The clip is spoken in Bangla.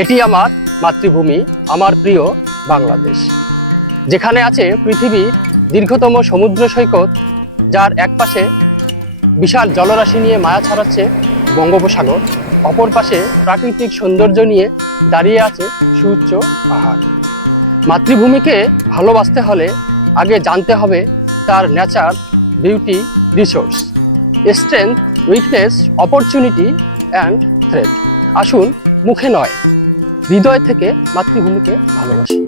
এটি আমার মাতৃভূমি, আমার প্রিয় বাংলাদেশ, যেখানে আছে পৃথিবীর দীর্ঘতম সমুদ্র সৈকত, যার একপাশে বিশাল জলরাশি নিয়ে মায়া ছড়াচ্ছে বঙ্গোপসাগর, অপর পাশে প্রাকৃতিক সৌন্দর্য নিয়ে দাঁড়িয়ে আছে সুউচ্চ পাহাড়। মাতৃভূমিকে ভালোবাসতে হলে আগে জানতে হবে তার nature, beauty, resource, strength, weakness, opportunity and threat. আসুন মুখে নয়, হৃদয় থেকে মাতৃভূমিকে ভালোবাসি।